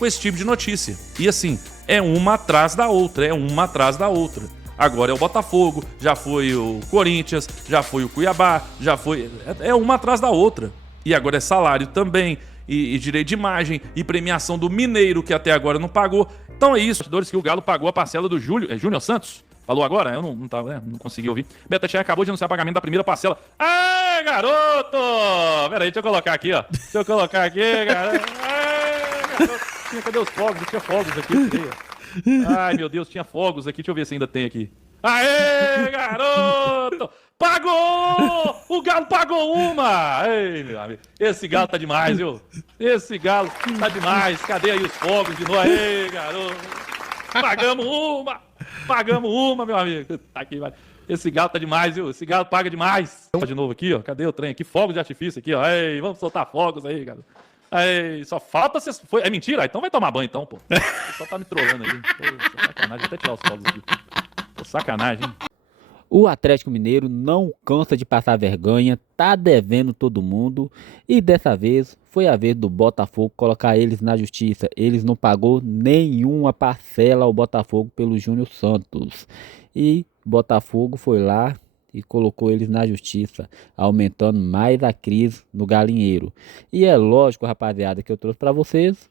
com esse tipo de notícia. E assim, é uma atrás da outra, é uma atrás da outra. Agora é o Botafogo, já foi o Corinthians, já foi o Cuiabá, já foi... É uma atrás da outra. E agora é salário também, e direito de imagem, e premiação do Mineiro, que até agora não pagou. Então é isso, que o Galo pagou a parcela do Júnior Santos. Falou agora? Eu não consegui ouvir. Betachai acabou de anunciar o pagamento da primeira parcela. Ai, garoto! Pera aí, deixa eu colocar aqui, ó. Deixa eu colocar aqui, garoto. Ai, garoto. Cadê os fogos? Tinha fogos aqui. Ai, meu Deus, tinha fogos aqui. Deixa eu ver se ainda tem aqui. Aê, garoto! Pagou! O Galo pagou uma! Ei, meu amigo. Esse Galo tá demais, viu? Esse Galo tá demais. Cadê aí os fogos de novo? Aê, garoto! Pagamos uma! Pagamos uma, meu amigo. Tá aqui, vai. Esse Galo tá demais, viu? Esse Galo paga demais. De novo aqui, ó. Cadê o trem aqui? Fogos de artifício aqui, ó. Ei, vamos soltar fogos aí, cara. Ei, só falta você... É mentira? Então vai tomar banho, então, pô. Você só tá me trollando aí. Pô, sacanagem. Vou até tirar os fogos aqui. Pô, sacanagem, hein? O Atlético Mineiro não cansa de passar vergonha, tá devendo todo mundo e dessa vez foi a vez do Botafogo colocar eles na justiça. Eles não pagou nenhuma parcela ao Botafogo pelo Júnior Santos e Botafogo foi lá e colocou eles na justiça, aumentando mais a crise no galinheiro. E é lógico, rapaziada, que eu trouxe para vocês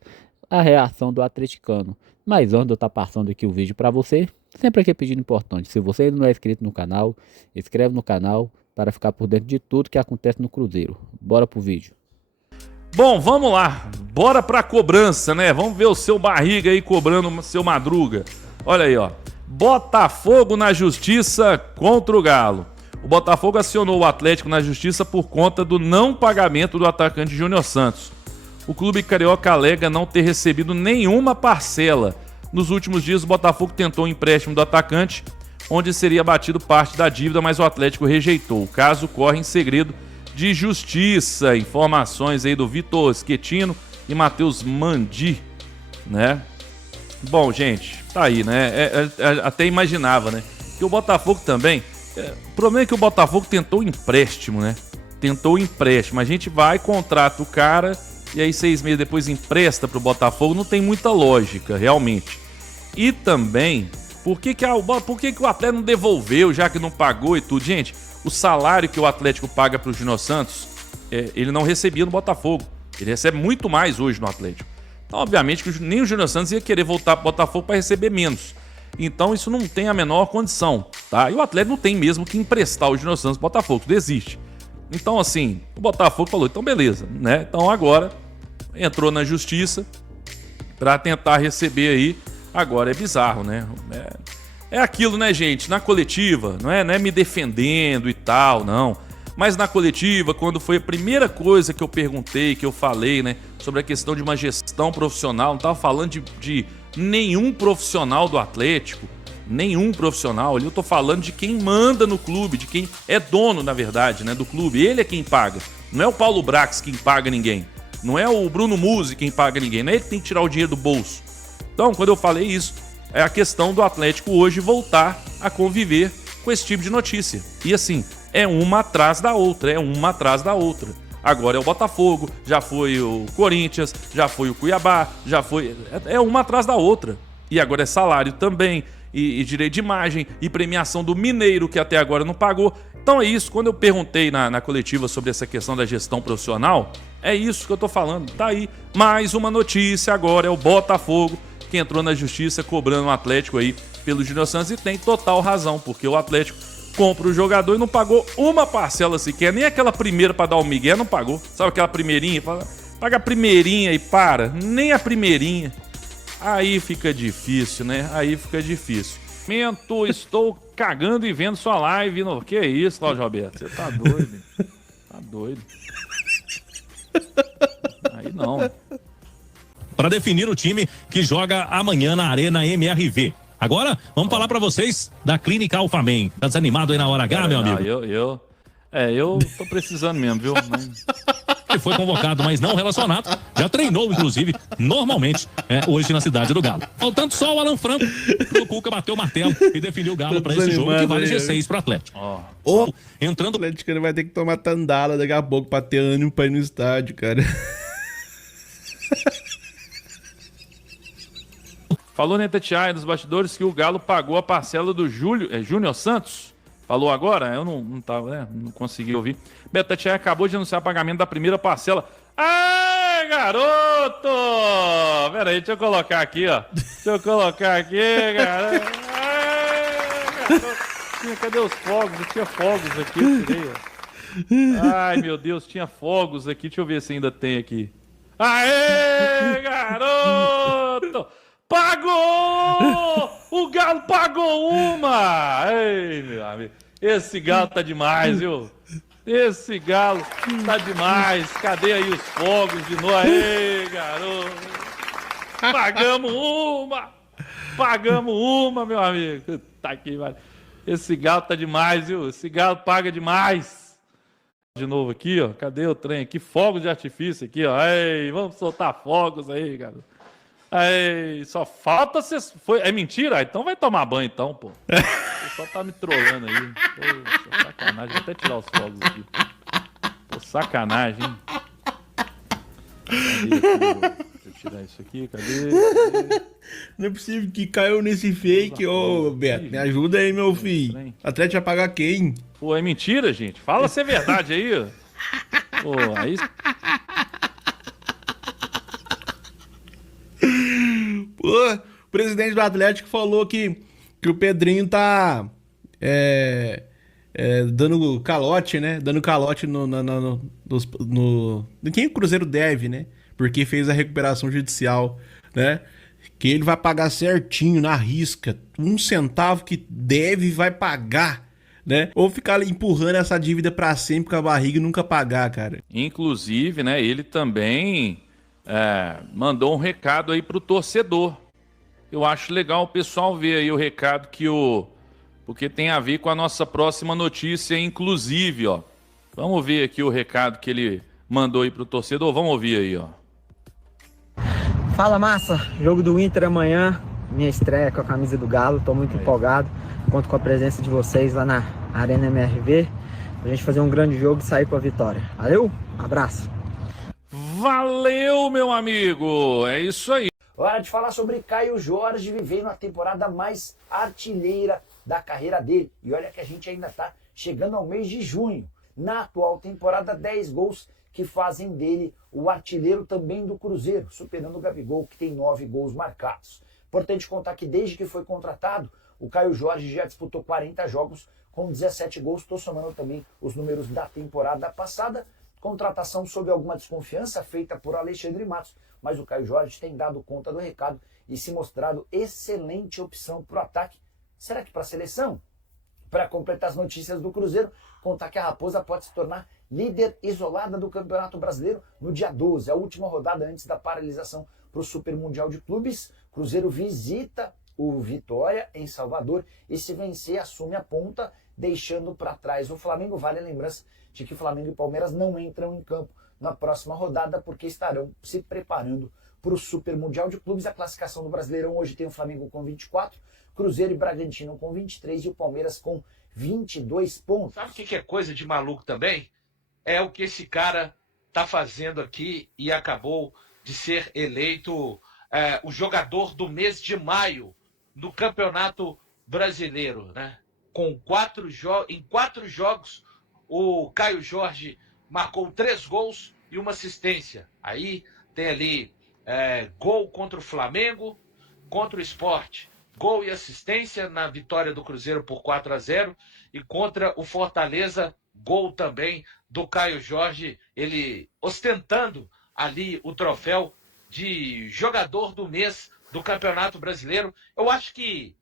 a reação do atleticano. Mas antes de eu estar passando aqui o vídeo para você, sempre aqui é pedido importante, se você ainda não é inscrito no canal, inscreve no canal para ficar por dentro de tudo que acontece no Cruzeiro. Bora pro vídeo. Bom, vamos lá. Bora pra cobrança, né? Vamos ver o seu Barriga aí cobrando o seu Madruga. Olha aí, ó. Botafogo na justiça contra o Galo. O Botafogo acionou o Atlético na justiça por conta do não pagamento do atacante Júnior Santos. O clube carioca alega não ter recebido nenhuma parcela. Nos últimos dias, o Botafogo tentou um empréstimo do atacante, onde seria abatido parte da dívida, mas o Atlético rejeitou. O caso corre em segredo de justiça. Informações aí do Vitor Schettino e Matheus Mandi, né? Bom, gente, tá aí, né? Até imaginava, né? Que o Botafogo também... O problema é que o Botafogo tentou empréstimo, né? Tentou empréstimo. A gente vai, contrata o cara... E aí 6 meses depois empresta pro Botafogo, não tem muita lógica, realmente. E também, por que o Atlético não devolveu, já que não pagou e tudo? Gente, o salário que o Atlético paga pro Júnior Santos, ele não recebia no Botafogo. Ele recebe muito mais hoje no Atlético. Então, obviamente, que nem o Júnior Santos ia querer voltar pro Botafogo para receber menos. Então, isso não tem a menor condição, tá? E o Atlético não tem mesmo que emprestar o Júnior Santos pro Botafogo, isso desiste. Então, assim, o Botafogo falou, então beleza, né? Então agora entrou na justiça para tentar receber aí. Agora é bizarro, né? É aquilo, né, gente? Na coletiva, não é me defendendo e tal, não. Mas na coletiva, quando foi a primeira coisa que eu perguntei, que eu falei, né? Sobre a questão de uma gestão profissional, não tava falando de nenhum profissional do Atlético. Nenhum profissional, ali eu tô falando de quem manda no clube, de quem é dono, na verdade, né, do clube. Ele é quem paga, não é o Paulo Brax quem paga ninguém, não é o Bruno Musi quem paga ninguém, não é ele que tem que tirar o dinheiro do bolso. Então, quando eu falei isso, é a questão do Atlético hoje voltar a conviver com esse tipo de notícia. E assim, é uma atrás da outra, é uma atrás da outra. Agora é o Botafogo, já foi o Corinthians, já foi o Cuiabá, já foi... É uma atrás da outra. E agora é salário também, e direito de imagem, e premiação do Mineiro, que até agora não pagou. Então é isso, quando eu perguntei na coletiva sobre essa questão da gestão profissional, é isso que eu tô falando, tá aí. Mais uma notícia agora, é o Botafogo, que entrou na justiça cobrando o Atlético aí pelo Júnior Santos, e tem total razão, porque o Atlético compra o jogador e não pagou uma parcela sequer, nem aquela primeira para dar o migué não pagou. Sabe aquela primeirinha? Paga a primeirinha e para, nem a primeirinha. Aí fica difícil, né? Aí fica difícil. Estou cagando e vendo sua live. No... Que isso, Cláudio Roberto? Você tá doido? Tá doido. Aí não. Para definir o time que joga amanhã na Arena MRV. Agora, vamos falar para vocês da Clínica Alphaman. Tá desanimado aí na hora H, meu amigo? Eu tô precisando mesmo, viu? Ele foi convocado, mas não relacionado. Já treinou, inclusive, normalmente, hoje na cidade do Galo. Faltando só o Alan Franco, o Cuca bateu o martelo e definiu o Galo para esse jogo que vale G6 pro Atlético. Entrando... O Atlético vai ter que tomar tandala daqui a pouco pra ter ânimo pra ir no estádio, cara. Falou na Itatiaia dos bastidores que o Galo pagou a parcela do Júnior Santos. Falou agora? Eu não tava, né? Não consegui ouvir. Beto Itatiaia acabou de anunciar o pagamento da primeira parcela. Ai, garoto! Pera aí, deixa eu colocar aqui, ó. Deixa eu colocar aqui, garoto. Ai, garoto. Cadê os fogos? Eu tinha fogos aqui, eu tirei, ó. Ai, meu Deus, tinha fogos aqui. Deixa eu ver se ainda tem aqui. Aê, garoto! Pagou! O Galo pagou uma! Ei, meu amigo. Esse Galo tá demais, viu? Esse Galo tá demais. Cadê aí os fogos de novo? Ei, garoto! Pagamos uma! Pagamos uma, meu amigo. Tá aqui, vai. Esse Galo tá demais, viu? Esse Galo paga demais. De novo aqui, ó. Cadê o trem aqui? Fogos de artifício aqui, ó. Ei, vamos soltar fogos aí, garoto. Ei, só falta você... É mentira? Então vai tomar banho, então, pô. Você só tá me trolando aí. Pô, sacanagem. Vou até tirar os fogos aqui. Pô, sacanagem, hein? Cadê aqui? Deixa eu tirar isso aqui. Cadê? Não é possível que caiu nesse fake. Ô, Beto, me ajuda aí, meu filho. Atlético vai pagar quem? Pô, é mentira, gente. Fala se é verdade aí. Pô, aí... Pô, o presidente do Atlético falou que o Pedrinho tá dando calote, né? Dando calote no quem o Cruzeiro deve, né? Porque fez a recuperação judicial, né? Que ele vai pagar certinho, na risca. 1 centavo que deve vai pagar, né? Ou ficar empurrando essa dívida pra sempre com a barriga e nunca pagar, cara. Inclusive, né, ele também mandou um recado aí pro torcedor. Eu acho legal o pessoal ver aí o recado porque tem a ver com a nossa próxima notícia, inclusive, ó. Vamos ver aqui o recado que ele mandou aí pro torcedor. Vamos ouvir aí, ó. Fala, massa. Jogo do Inter amanhã. Minha estreia com a camisa do Galo. Tô muito empolgado. Conto com a presença de vocês lá na Arena MRV. Pra gente fazer um grande jogo e sair com a vitória. Valeu? Abraço. Valeu, meu amigo. É isso aí. Hora de falar sobre Caio Jorge vivendo a temporada mais artilheira da carreira dele. E olha que a gente ainda está chegando ao mês de junho. Na atual temporada, 10 gols que fazem dele o artilheiro também do Cruzeiro, superando o Gabigol, que tem 9 gols marcados. Importante contar que desde que foi contratado, o Caio Jorge já disputou 40 jogos com 17 gols. Estou somando também os números da temporada passada. Contratação sob alguma desconfiança feita por Alexandre Matos, mas o Caio Jorge tem dado conta do recado e se mostrado excelente opção para o ataque. Será que para a seleção? Para completar as notícias do Cruzeiro, contar que a Raposa pode se tornar líder isolada do Campeonato Brasileiro no dia 12, a última rodada antes da paralisação para o Super Mundial de Clubes. Cruzeiro visita o Vitória em Salvador e, se vencer, assume a ponta, deixando para trás o Flamengo. Vale a lembrança de que Flamengo e Palmeiras não entram em campo na próxima rodada porque estarão se preparando para o Super Mundial de Clubes. A classificação do Brasileirão hoje tem o Flamengo com 24, Cruzeiro e Bragantino com 23 e o Palmeiras com 22 pontos. Sabe o que é coisa de maluco também? É o que esse cara tá fazendo aqui e acabou de ser eleito o jogador do mês de maio no Campeonato Brasileiro, né? Em 4 jogos, o Caio Jorge marcou 3 gols e 1 assistência. Aí tem ali gol contra o Flamengo, contra o Sport, gol e assistência na vitória do Cruzeiro por 4-0 e contra o Fortaleza, gol também do Caio Jorge, ele ostentando ali o troféu de jogador do mês do Campeonato Brasileiro. Eu acho que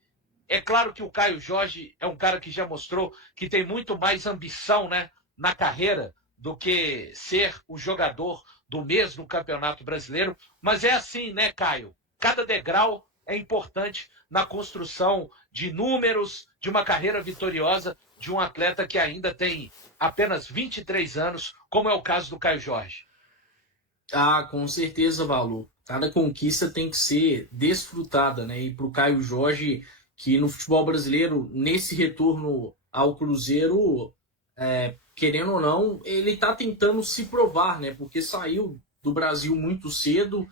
é claro que o Caio Jorge é um cara que já mostrou que tem muito mais ambição, né, na carreira do que ser o jogador do mês do Campeonato Brasileiro. Mas é assim, né, Caio? Cada degrau é importante na construção de números, de uma carreira vitoriosa de um atleta que ainda tem apenas 23 anos, como é o caso do Caio Jorge. Ah, com certeza, Valu. Cada conquista tem que ser desfrutada, né? E para o Caio Jorge, que no futebol brasileiro, nesse retorno ao Cruzeiro, querendo ou não, ele está tentando se provar, né? Porque saiu do Brasil muito cedo,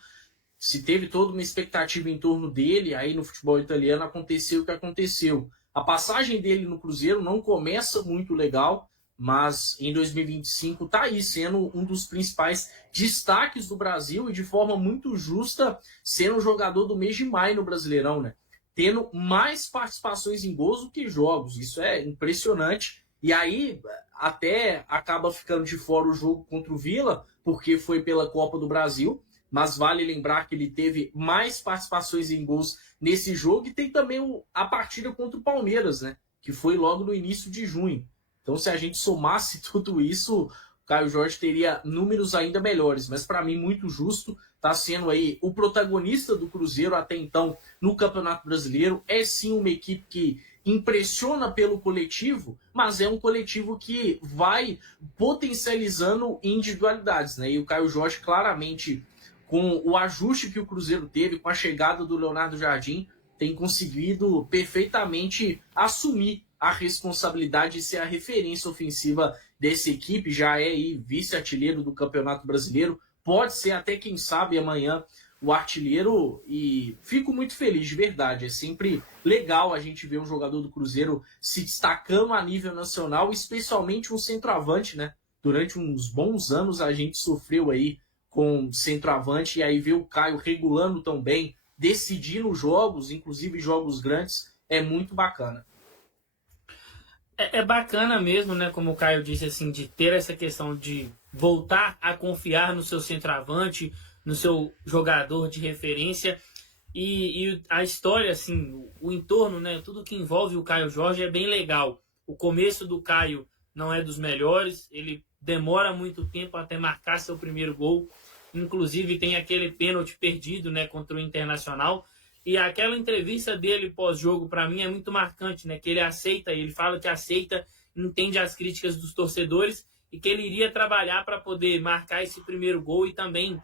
se teve toda uma expectativa em torno dele, aí no futebol italiano aconteceu o que aconteceu. A passagem dele no Cruzeiro não começa muito legal, mas em 2025 está aí sendo um dos principais destaques do Brasil e de forma muito justa sendo o jogador do mês de maio no Brasileirão, né? Tendo mais participações em gols do que jogos. Isso é impressionante. E aí até acaba ficando de fora o jogo contra o Vila, porque foi pela Copa do Brasil, mas vale lembrar que ele teve mais participações em gols nesse jogo e tem também a partida contra o Palmeiras, né? Que foi logo no início de junho. Então, se a gente somasse tudo isso, o Caio Jorge teria números ainda melhores. Mas, para mim, muito justo. Está sendo aí o protagonista do Cruzeiro até então no Campeonato Brasileiro. É sim uma equipe que impressiona pelo coletivo, mas é um coletivo que vai potencializando individualidades, né? E o Caio Jorge, claramente, com o ajuste que o Cruzeiro teve, com a chegada do Leonardo Jardim, tem conseguido perfeitamente assumir a responsabilidade de ser a referência ofensiva dessa equipe, já é aí vice-artilheiro do Campeonato Brasileiro, pode ser até, quem sabe, amanhã o artilheiro, e fico muito feliz, de verdade. É sempre legal a gente ver um jogador do Cruzeiro se destacando a nível nacional, especialmente um centroavante, né? Durante uns bons anos a gente sofreu aí com centroavante, e aí ver o Caio regulando tão bem, decidindo jogos, inclusive jogos grandes, é muito bacana. É bacana mesmo, né, como o Caio disse, assim, de ter essa questão de voltar a confiar no seu centroavante, no seu jogador de referência, e a história, assim, o entorno, né, tudo que envolve o Caio Jorge é bem legal. O começo do Caio não é dos melhores, ele demora muito tempo até marcar seu primeiro gol, inclusive tem aquele pênalti perdido, né, contra o Internacional. E aquela entrevista dele pós-jogo, para mim, é muito marcante, né? Que ele aceita, ele fala que aceita, entende as críticas dos torcedores e que ele iria trabalhar para poder marcar esse primeiro gol e também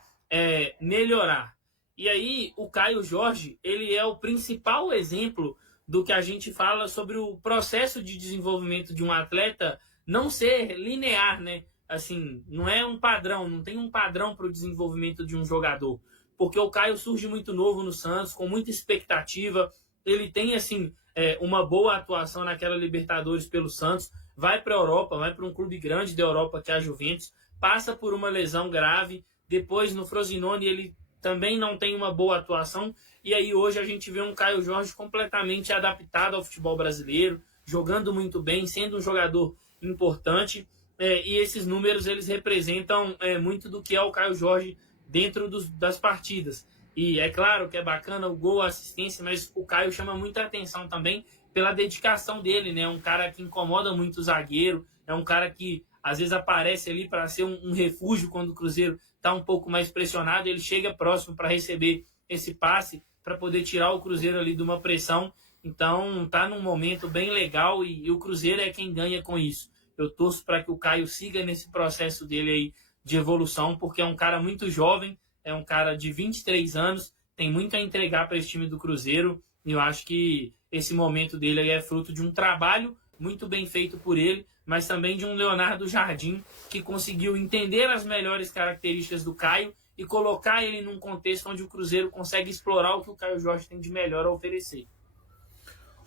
melhorar. E aí, o Caio Jorge, ele é o principal exemplo do que a gente fala sobre o processo de desenvolvimento de um atleta não ser linear, né? Assim, não é um padrão, não tem um padrão para o desenvolvimento de um jogador. Porque o Caio surge muito novo no Santos, com muita expectativa. Ele tem, assim, uma boa atuação naquela Libertadores pelo Santos. Vai para a Europa, vai para um clube grande da Europa, que é a Juventus. Passa por uma lesão grave. Depois, no Frosinone, ele também não tem uma boa atuação. E aí, hoje, a gente vê um Caio Jorge completamente adaptado ao futebol brasileiro, jogando muito bem, sendo um jogador importante. E esses números, eles representam muito do que é o Caio Jorge dentro das partidas. E é claro que é bacana o gol, a assistência, mas o Caio chama muita atenção também pela dedicação dele, né? É um cara que incomoda muito o zagueiro, é um cara que às vezes aparece ali para ser um refúgio quando o Cruzeiro está um pouco mais pressionado, ele chega próximo para receber esse passe, para poder tirar o Cruzeiro ali de uma pressão. Então tá num momento bem legal e o Cruzeiro é quem ganha com isso. Eu torço para que o Caio siga nesse processo dele aí de evolução, porque é um cara muito jovem, é um cara de 23 anos, tem muito a entregar para esse time do Cruzeiro, e eu acho que esse momento dele aí é fruto de um trabalho muito bem feito por ele, mas também de um Leonardo Jardim, que conseguiu entender as melhores características do Caio e colocar ele num contexto onde o Cruzeiro consegue explorar o que o Caio Jorge tem de melhor a oferecer.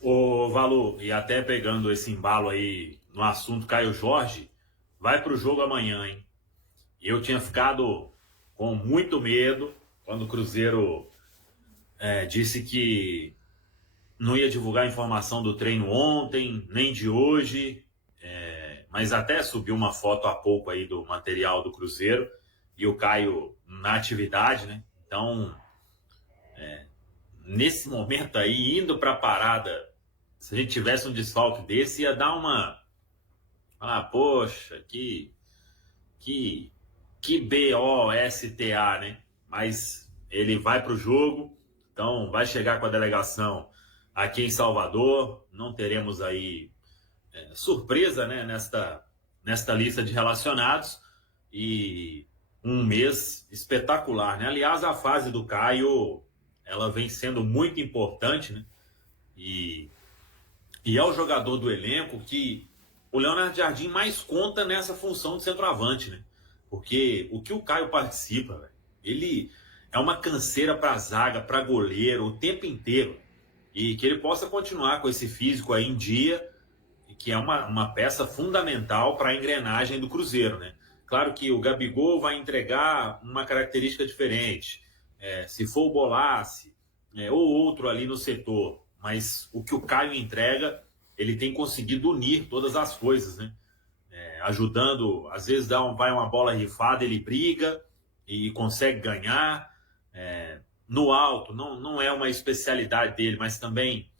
Ô, Valu, e até pegando esse embalo aí no assunto Caio Jorge, vai pro jogo amanhã, hein? Eu tinha ficado com muito medo quando o Cruzeiro disse que não ia divulgar a informação do treino ontem, nem de hoje, mas até subiu uma foto há pouco aí do material do Cruzeiro e o Caio na atividade, né? Então, nesse momento aí, indo para a parada, se a gente tivesse um desfalque desse, ia dar uma... poxa, que BOSTA, né? Mas ele vai para o jogo, então vai chegar com a delegação aqui em Salvador. Não teremos aí surpresa, né? Nesta lista de relacionados. E um mês espetacular, né? Aliás, a fase do Caio, ela vem sendo muito importante, né? E é o jogador do elenco que o Leonardo Jardim mais conta nessa função de centroavante, né? Porque o que o Caio participa, ele é uma canseira para zaga, para goleiro, o tempo inteiro. E que ele possa continuar com esse físico aí em dia, que é uma peça fundamental para a engrenagem do Cruzeiro, né? Claro que o Gabigol vai entregar uma característica diferente. Se for o Bolasie, ou outro ali no setor, mas o que o Caio entrega, ele tem conseguido unir todas as coisas, né? Ajudando, às vezes vai uma bola rifada, ele briga e consegue ganhar. No alto, não é uma especialidade dele, mas também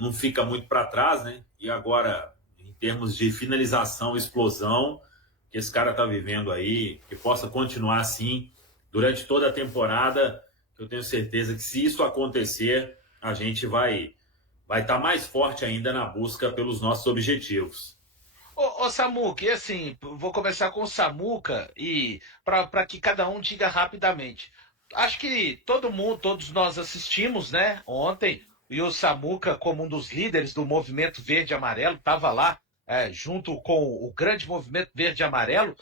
não fica muito para trás, né? E agora, em termos de finalização, explosão, que esse cara tá vivendo aí, que possa continuar assim durante toda a temporada, eu tenho certeza que se isso acontecer, a gente vai estar mais forte ainda na busca pelos nossos objetivos. Ô Samuca, e assim, vou começar com o Samuca e para que cada um diga rapidamente. Acho que todos nós assistimos, né, ontem, e o Samuca, como um dos líderes do movimento verde e amarelo, estava lá junto com o grande movimento verde e amarelo.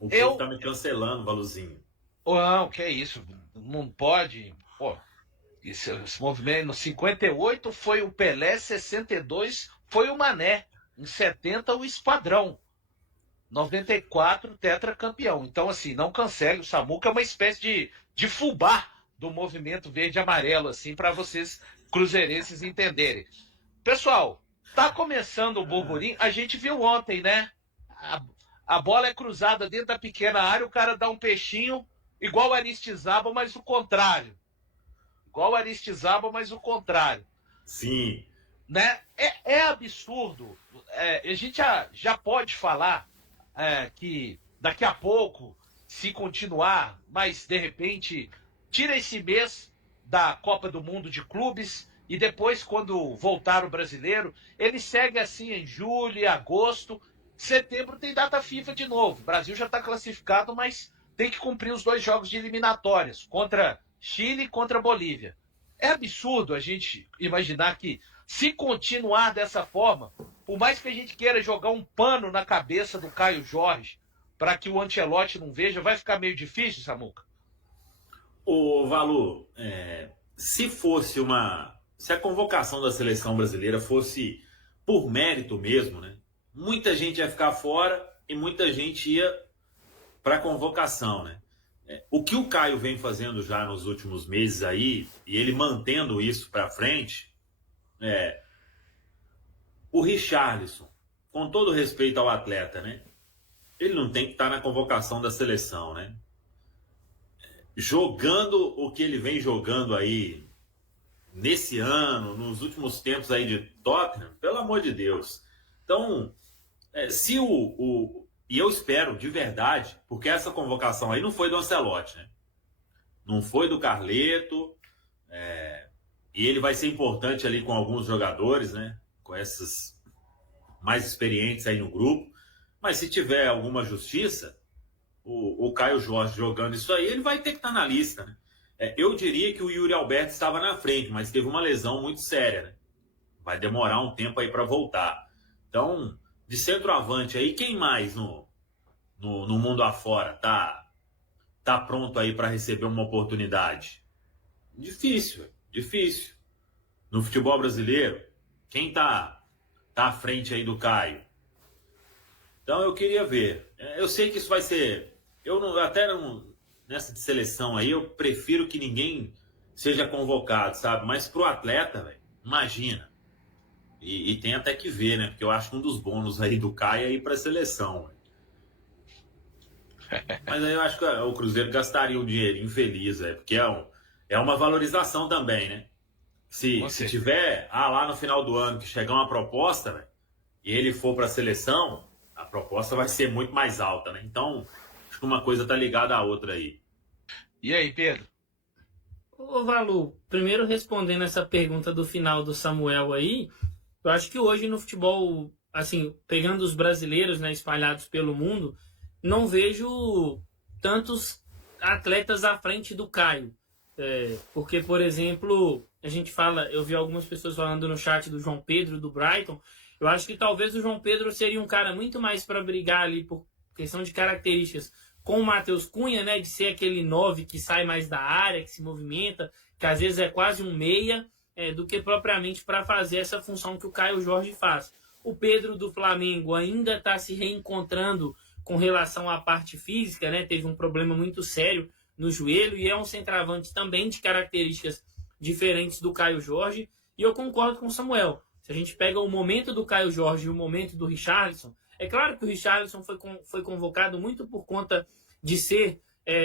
O povo tá me cancelando, Valuzinho. Não, que é isso, não pode. Pô, esse movimento, no 58 foi o Pelé, 62 foi o Mané, em 70 o Esquadrão, 94 tetracampeão. Então, assim, não cancele, o Samuca é uma espécie de fubá do movimento verde e amarelo, assim, para vocês cruzeirenses entenderem. Pessoal, tá começando o burburinho, a gente viu ontem, né? A bola é cruzada dentro da pequena área, o cara dá um peixinho, igual o Aristizábal, mas o contrário. Igual o Aristizábal, mas o contrário. Sim. Né? É absurdo. A gente já pode falar que daqui a pouco, se continuar, mas de repente tira esse mês da Copa do Mundo de Clubes e depois, quando voltar o brasileiro, ele segue assim em julho e agosto. Setembro tem data FIFA de novo. O Brasil já está classificado, mas tem que cumprir os 2 jogos de eliminatórias contra Chile e contra Bolívia. É absurdo a gente imaginar que, se continuar dessa forma, por mais que a gente queira jogar um pano na cabeça do Caio Jorge para que o Ancelotti não veja, vai ficar meio difícil, Samuca? Ô, Valu, se a convocação da seleção brasileira fosse por mérito mesmo, né? Muita gente ia ficar fora e muita gente ia para a convocação, né? O que o Caio vem fazendo já nos últimos meses aí, e ele mantendo isso para frente, o Richarlison, com todo respeito ao atleta, né? Ele não tem que estar na convocação da seleção, né? Jogando o que ele vem jogando aí nesse ano, nos últimos tempos aí de Tottenham, pelo amor de Deus. Então, se e eu espero, de verdade, porque essa convocação aí não foi do Ancelotti, né? Não foi do Carleto, e ele vai ser importante ali com alguns jogadores, né? Com esses mais experientes aí no grupo. Mas se tiver alguma justiça, o Caio Jorge jogando isso aí, ele vai ter que estar na lista, né? Eu diria que o Yuri Alberto estava na frente, mas teve uma lesão muito séria, né? Vai demorar um tempo aí para voltar. Então, de centroavante aí, quem mais no mundo afora tá pronto aí para receber uma oportunidade? Difícil. No futebol brasileiro, quem tá à frente aí do Caio? Então eu queria ver. Eu sei que isso vai ser... Nessa de seleção aí, eu prefiro que ninguém seja convocado, sabe? Mas pro atleta, velho, imagina. E tem até que ver, né? Porque eu acho que um dos bônus aí do Caio é ir pra seleção, véio. Mas aí eu acho que o Cruzeiro gastaria um dinheirinho feliz, velho. Porque é uma valorização também, né? Se tiver, lá no final do ano, que chegar uma proposta, véio, e ele for pra seleção, a proposta vai ser muito mais alta, né? Então, acho que uma coisa tá ligada à outra aí. E aí, Pedro? Ô, Valu, primeiro respondendo essa pergunta do final do Samuel aí, eu acho que hoje no futebol, assim, pegando os brasileiros, né, espalhados pelo mundo, não vejo tantos atletas à frente do Caio. Porque, por exemplo, a gente fala, eu vi algumas pessoas falando no chat do João Pedro, do Brighton, eu acho que talvez o João Pedro seria um cara muito mais para brigar ali por questão de características com o Matheus Cunha, né, de ser aquele 9 que sai mais da área, que se movimenta, que às vezes é quase um meia, do que propriamente para fazer essa função que o Caio Jorge faz. O Pedro do Flamengo ainda está se reencontrando com relação à parte física, né, teve um problema muito sério no joelho e é um centroavante também de características diferentes do Caio Jorge. E eu concordo com o Samuel. Se a gente pega o momento do Caio Jorge e o momento do Richarlison, é claro que o Richarlison foi convocado muito por conta de ser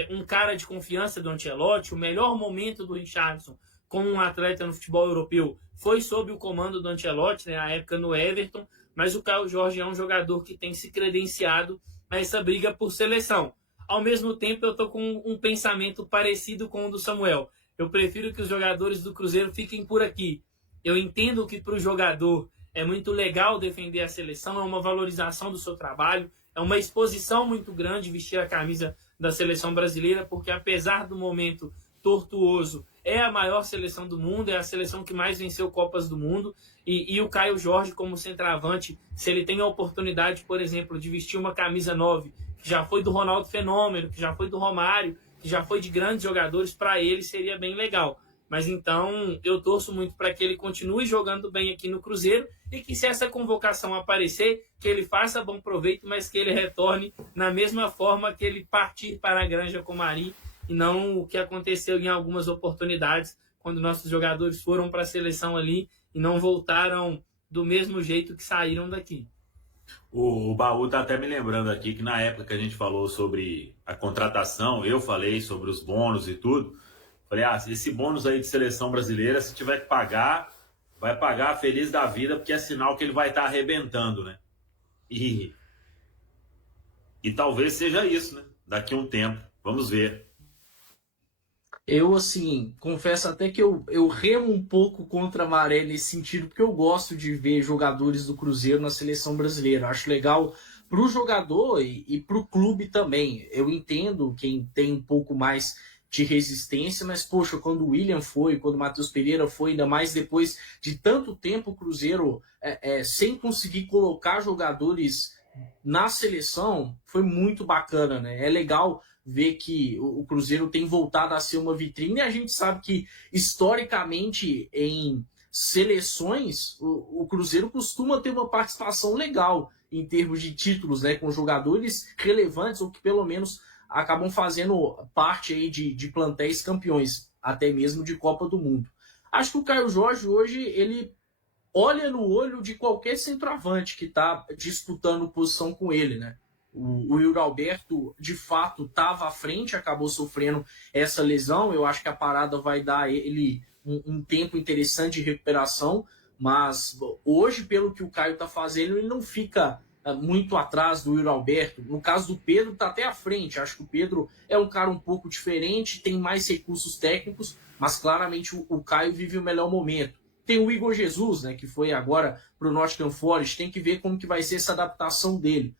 um cara de confiança do Ancelotti. O melhor momento do Richarlison como um atleta no futebol europeu foi sob o comando do Ancelotti, né, na época no Everton, mas o Caio Jorge é um jogador que tem se credenciado a essa briga por seleção. Ao mesmo tempo, eu estou com um pensamento parecido com o do Samuel. Eu prefiro que os jogadores do Cruzeiro fiquem por aqui. Eu entendo que para o jogador é muito legal defender a seleção, é uma valorização do seu trabalho, é uma exposição muito grande vestir a camisa da seleção brasileira, porque apesar do momento tortuoso, é a maior seleção do mundo, é a seleção que mais venceu Copas do Mundo, e o Caio Jorge como centroavante, se ele tem a oportunidade, por exemplo, de vestir uma camisa 9, que já foi do Ronaldo Fenômeno, que já foi do Romário, que já foi de grandes jogadores, para ele seria bem legal. Mas então eu torço muito para que ele continue jogando bem aqui no Cruzeiro e que, se essa convocação aparecer, que ele faça bom proveito, mas que ele retorne na mesma forma que ele partir para a Granja Comari, e não o que aconteceu em algumas oportunidades, quando nossos jogadores foram para a seleção ali e não voltaram do mesmo jeito que saíram daqui. O Baú tá até me lembrando aqui que na época que a gente falou sobre a contratação, eu falei sobre os bônus e tudo. Falei, esse bônus aí de seleção brasileira, se tiver que pagar, vai pagar feliz da vida, porque é sinal que ele vai estar arrebentando, né? E talvez seja isso, né? Daqui a um tempo. Vamos ver. Eu, assim, confesso até que eu remo um pouco contra a maré nesse sentido, porque eu gosto de ver jogadores do Cruzeiro na seleção brasileira. Acho legal pro jogador e pro clube também. Eu entendo quem tem um pouco mais de resistência, mas, poxa, quando o William foi, quando o Matheus Pereira foi, ainda mais depois de tanto tempo o Cruzeiro sem conseguir colocar jogadores na seleção, foi muito bacana, né? É legal ver que o Cruzeiro tem voltado a ser uma vitrine, e a gente sabe que, historicamente, em seleções, o Cruzeiro costuma ter uma participação legal em termos de títulos, né, com jogadores relevantes, ou que pelo menos acabam fazendo parte aí de plantéis campeões, até mesmo de Copa do Mundo. Acho que o Caio Jorge hoje, ele olha no olho de qualquer centroavante que está disputando posição com ele, né? O Yuri Alberto, de fato, estava à frente, acabou sofrendo essa lesão. Eu acho que a parada vai dar a ele um tempo interessante de recuperação, mas hoje, pelo que o Caio está fazendo, ele não fica muito atrás do Yuri Alberto. No caso do Pedro, está até à frente. Acho que o Pedro é um cara um pouco diferente, tem mais recursos técnicos, mas claramente o Caio vive o melhor momento. Tem o Igor Jesus, né, que foi agora para o Nottingham Forest, tem que ver como que vai ser essa adaptação dele.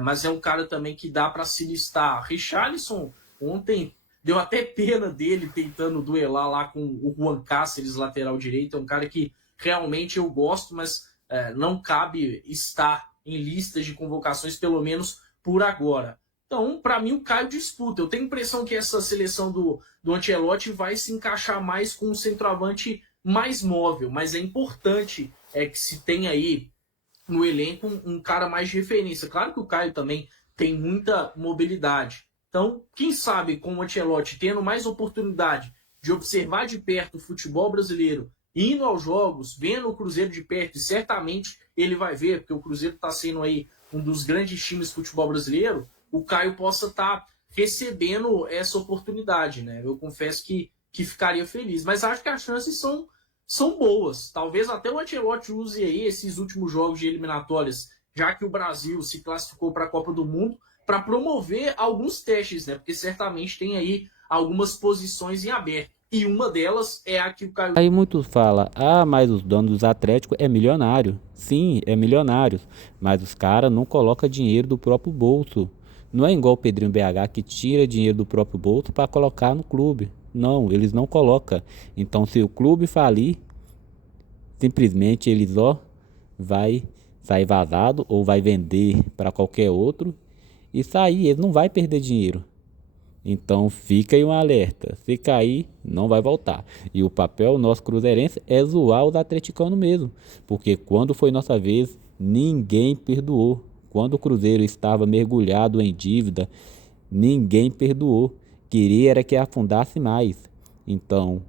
Mas é um cara também que dá para se listar. Richarlison, ontem, deu até pena dele tentando duelar lá com o Juan Cáceres, lateral direito. É um cara que realmente eu gosto, mas não cabe estar em listas de convocações, pelo menos por agora. Então, para mim, o Caio disputa. Eu tenho a impressão que essa seleção do Ancelotti vai se encaixar mais com um centroavante mais móvel, mas é importante que se tenha aí no elenco um cara mais de referência. Claro que o Caio também tem muita mobilidade. Então, quem sabe com o Ancelotti tendo mais oportunidade de observar de perto o futebol brasileiro, indo aos jogos, vendo o Cruzeiro de perto, e certamente ele vai ver, porque o Cruzeiro está sendo aí um dos grandes times do futebol brasileiro, o Caio possa estar recebendo essa oportunidade, né? Eu confesso que ficaria feliz. Mas acho que as chances são boas. Talvez até o Ancelotti use aí esses últimos jogos de eliminatórias, já que o Brasil se classificou para a Copa do Mundo, para promover alguns testes, né? Porque certamente tem aí algumas posições em aberto. E uma delas é a que o Caio... Aí muitos falam, mas os donos dos Atléticos é milionário. Sim, é milionário. Mas os caras não colocam dinheiro do próprio bolso. Não é igual o Pedrinho BH que tira dinheiro do próprio bolso para colocar no clube. Não, eles não colocam. Então, se o clube falir, simplesmente eles vai sair vazado ou vai vender para qualquer outro e sair, eles não vai perder dinheiro. Então fica aí um alerta, se cair, não vai voltar. E o papel nosso cruzeirense é zoar os atleticanos mesmo, porque quando foi nossa vez, ninguém perdoou. Quando o Cruzeiro estava mergulhado em dívida, ninguém perdoou. Queria era que afundasse mais. Então,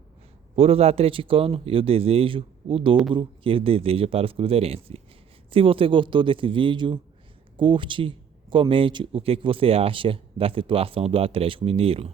por os atleticanos, eu desejo o dobro que eles desejam para os cruzeirenses. Se você gostou desse vídeo, curte, comente o que você acha da situação do Atlético Mineiro.